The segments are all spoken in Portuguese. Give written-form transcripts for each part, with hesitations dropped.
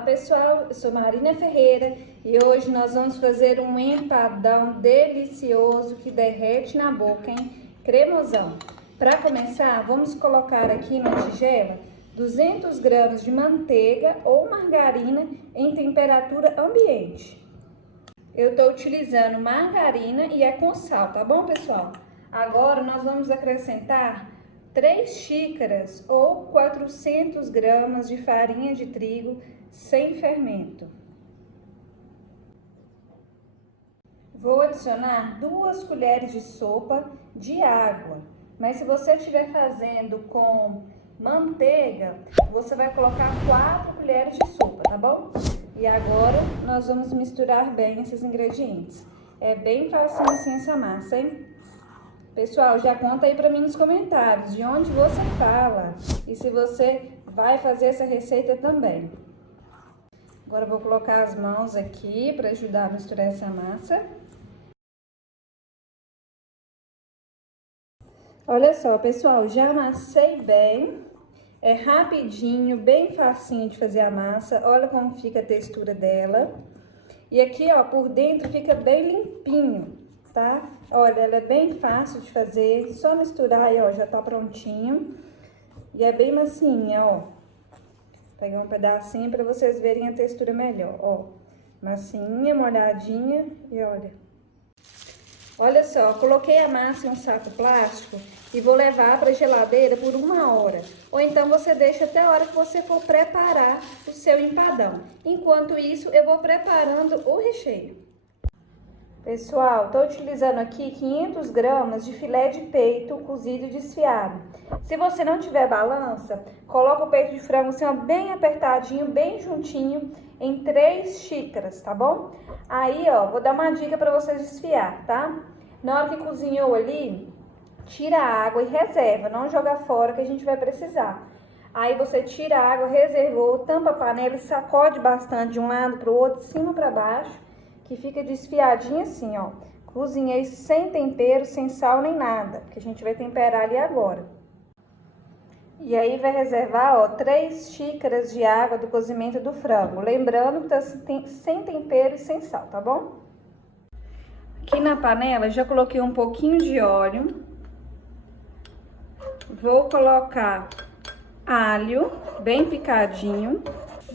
Olá pessoal, eu sou Marina Ferreira e hoje nós vamos fazer um empadão delicioso que derrete na boca, hein? Cremosão. Para começar, vamos colocar aqui na tigela 200 gramas de manteiga ou margarina em temperatura ambiente. Eu estou utilizando margarina e é com sal, tá bom pessoal? Agora nós vamos acrescentar 3 xícaras ou 400 gramas de farinha de trigo sem fermento. Vou adicionar 2 colheres de sopa de água, mas se você estiver fazendo com manteiga, você vai colocar 4 colheres de sopa, tá bom? E agora nós vamos misturar bem esses ingredientes. É bem fácil assim essa massa, hein? Pessoal, já conta aí pra mim nos comentários de onde você fala e se você vai fazer essa receita também. Agora eu vou colocar as mãos aqui para ajudar a misturar essa massa. Olha só, pessoal, já amassei bem. É rapidinho, bem facinho de fazer a massa. Olha como fica a textura dela. E aqui, ó, por dentro fica bem limpinho, tá? Olha, ela é bem fácil de fazer, só misturar aí, ó, já tá prontinho. E é bem massinha, ó. Vou pegar um pedacinho pra vocês verem a textura melhor, ó. Massinha, molhadinha e olha. Olha só, coloquei a massa em um saco plástico e vou levar pra geladeira por 1 hora. Ou então você deixa até a hora que você for preparar o seu empadão. Enquanto isso, eu vou preparando o recheio. Pessoal, estou utilizando aqui 500 gramas de filé de peito cozido e desfiado. Se você não tiver balança, coloca o peito de frango assim, ó, bem apertadinho, bem juntinho, em 3 xícaras, tá bom? Aí, ó, vou dar uma dica para vocês desfiar, tá? Na hora que cozinhou ali, tira a água e reserva, não joga fora que a gente vai precisar. Aí você tira a água, reservou, tampa a panela e sacode bastante de um lado para o outro, de cima para baixo, que fica desfiadinho assim, ó. Cozinhei sem tempero, sem sal nem nada, porque a gente vai temperar ali agora. E aí vai reservar, ó, 3 xícaras de água do cozimento do frango. Lembrando que tá sem tempero e sem sal, tá bom? Aqui na panela já coloquei um pouquinho de óleo. Vou colocar alho bem picadinho.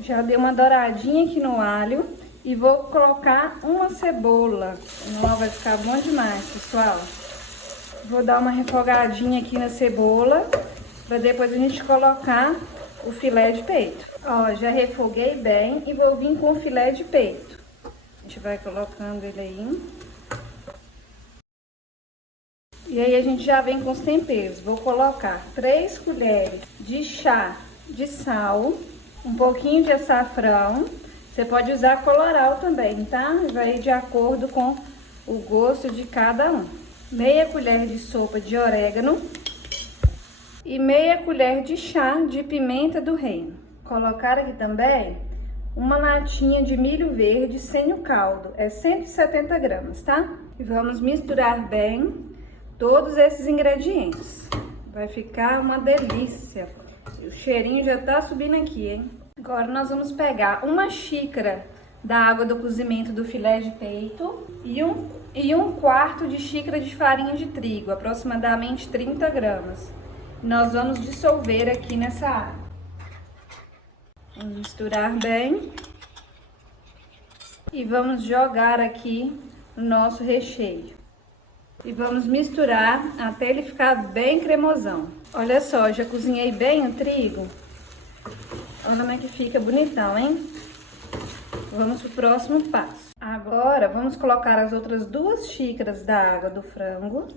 Já dei uma douradinha aqui no alho. E vou colocar uma cebola. Não, vai ficar bom demais, pessoal. Vou dar uma refogadinha aqui na cebola, para depois a gente colocar o filé de peito. Ó, já refoguei bem e vou vir com o filé de peito. A gente vai colocando ele aí. E aí a gente já vem com os temperos. Vou colocar 3 colheres de chá de sal, um pouquinho de açafrão. Você pode usar coloral também, tá? Vai de acordo com o gosto de cada um. Meia colher de sopa de orégano e meia colher de chá de pimenta do reino. Colocar aqui também uma latinha de milho verde sem o caldo, é 170 gramas, tá? E vamos misturar bem todos esses ingredientes. Vai ficar uma delícia. O cheirinho já tá subindo aqui, hein? Agora nós vamos pegar 1 xícara da água do cozimento do filé de peito e um quarto de xícara de farinha de trigo, aproximadamente 30 gramas. Nós vamos dissolver aqui nessa água. Vamos misturar bem e vamos jogar aqui o nosso recheio. E vamos misturar até ele ficar bem cremosão. Olha só, já cozinhei bem o trigo. Olha como é que fica bonitão, hein? Vamos pro próximo passo. Agora, vamos colocar as outras 2 xícaras da água do frango.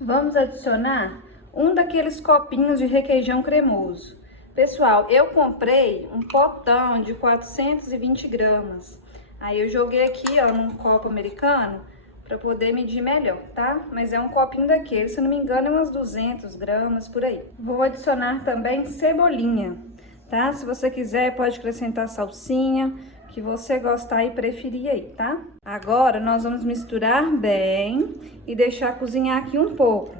Vamos adicionar um daqueles copinhos de requeijão cremoso. Pessoal, eu comprei um potão de 420 gramas. Aí eu joguei aqui, ó, num copo americano para poder medir melhor, tá? Mas é um copinho daquele, se não me engano, é umas 200 gramas por aí. Vou adicionar também cebolinha, tá? Se você quiser, pode acrescentar salsinha, que você gostar e preferir aí, tá? Agora, nós vamos misturar bem e deixar cozinhar aqui um pouco.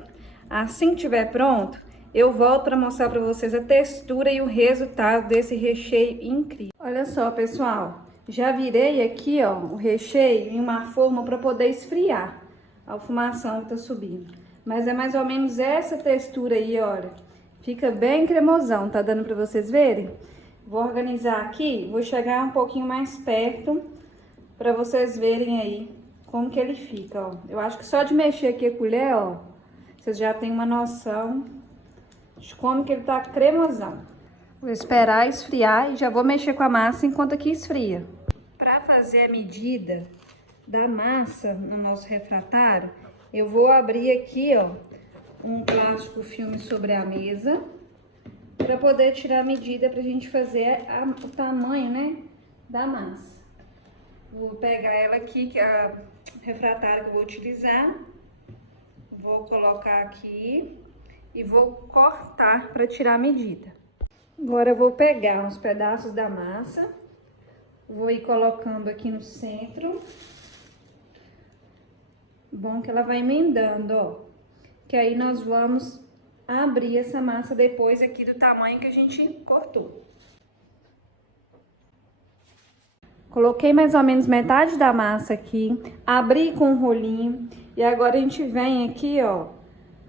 Assim que tiver pronto, eu volto para mostrar para vocês a textura e o resultado desse recheio incrível. Olha só, pessoal, já virei aqui, ó, o recheio em uma forma para poder esfriar. A fumação que tá subindo. Mas é mais ou menos essa textura aí, olha. Fica bem cremosão, tá dando para vocês verem? Vou organizar aqui, vou chegar um pouquinho mais perto para vocês verem aí como que ele fica, ó. Eu acho que só de mexer aqui a colher, ó, vocês já têm uma noção de como que ele tá cremosão. Vou esperar esfriar e já vou mexer com a massa enquanto aqui esfria. Para fazer a medida da massa no nosso refratário, eu vou abrir aqui, ó, um plástico filme sobre a mesa para poder tirar a medida pra gente fazer o tamanho, né, da massa. Vou pegar ela aqui, que é a refratária que eu vou utilizar. Vou colocar aqui e vou cortar para tirar a medida. Agora eu vou pegar uns pedaços da massa, vou ir colocando aqui no centro. Bom que ela vai emendando, ó. Que aí nós vamos abrir essa massa depois aqui do tamanho que a gente cortou. Coloquei mais ou menos metade da massa aqui, abri com um rolinho e agora a gente vem aqui, ó,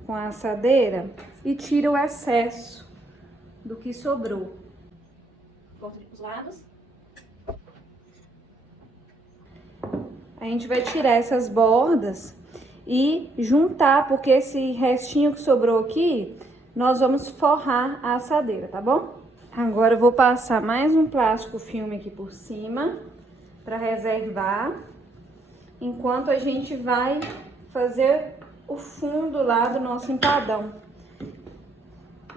com a assadeira e tira o excesso do que sobrou. Corta os lados. A gente vai tirar essas bordas e juntar, porque esse restinho que sobrou aqui, nós vamos forrar a assadeira, tá bom? Agora eu vou passar mais um plástico filme aqui por cima, para reservar, enquanto a gente vai fazer o fundo lá do nosso empadão.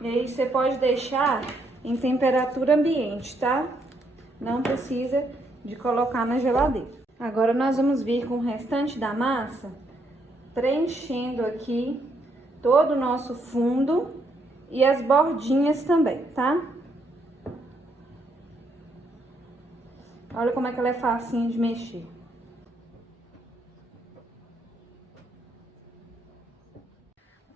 E aí você pode deixar em temperatura ambiente, tá? Não precisa de colocar na geladeira. Agora nós vamos vir com o restante da massa, preenchendo aqui todo o nosso fundo e as bordinhas também, tá? Olha como é que ela é facinho de mexer.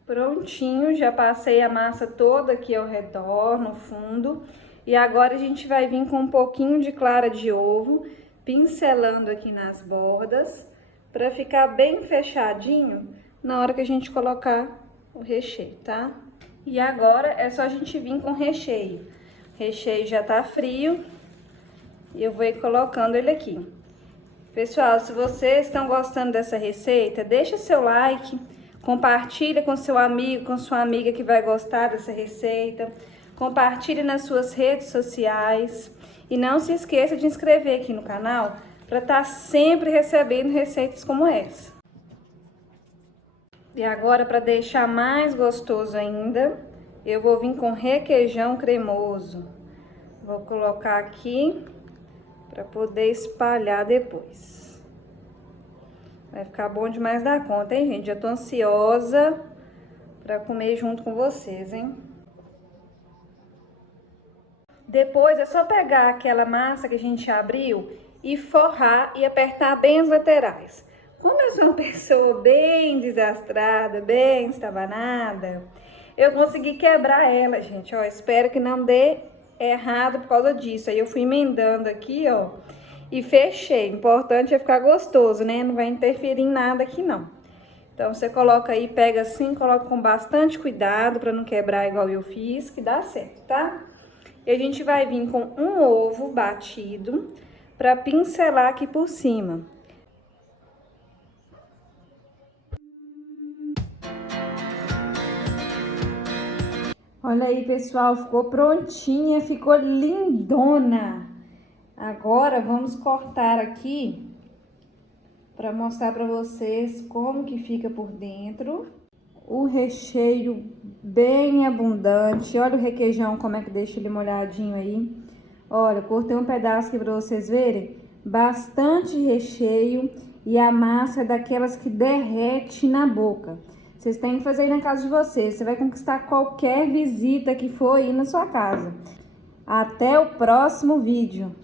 Prontinho, já passei a massa toda aqui ao redor, no fundo. E agora a gente vai vir com um pouquinho de clara de ovo, pincelando aqui nas bordas, para ficar bem fechadinho na hora que a gente colocar o recheio, tá? E agora é só a gente vir com o recheio. O recheio já tá frio e eu vou ir colocando ele aqui. Pessoal, se vocês estão gostando dessa receita, deixa seu like, compartilha com seu amigo, com sua amiga que vai gostar dessa receita, compartilhe nas suas redes sociais e não se esqueça de inscrever aqui no canal para estar sempre recebendo receitas como essa. E agora, para deixar mais gostoso ainda, eu vou vir com requeijão cremoso. Vou colocar aqui para poder espalhar depois. Vai ficar bom demais da conta, hein, gente? Já tô ansiosa para comer junto com vocês, hein? Depois é só pegar aquela massa que a gente abriu e forrar e apertar bem as laterais. Como eu sou uma pessoa bem desastrada, bem estabanada, eu consegui quebrar ela, gente, ó. Espero que não dê errado por causa disso. Aí eu fui emendando aqui, ó, e fechei. Importante é ficar gostoso, né? Não vai interferir em nada aqui, não. Então, você coloca aí, pega assim, coloca com bastante cuidado pra não quebrar igual eu fiz, que dá certo, tá? E a gente vai vir com um ovo batido pra pincelar aqui por cima. Olha aí, pessoal, ficou prontinha, ficou lindona. Agora, vamos cortar aqui para mostrar para vocês como que fica por dentro. O recheio bem abundante. Olha o requeijão, como é que deixa ele molhadinho aí. Olha, cortei um pedaço aqui para vocês verem. Bastante recheio e a massa é daquelas que derrete na boca. Vocês têm que fazer aí na casa de vocês. Você vai conquistar qualquer visita que for aí na sua casa. Até o próximo vídeo.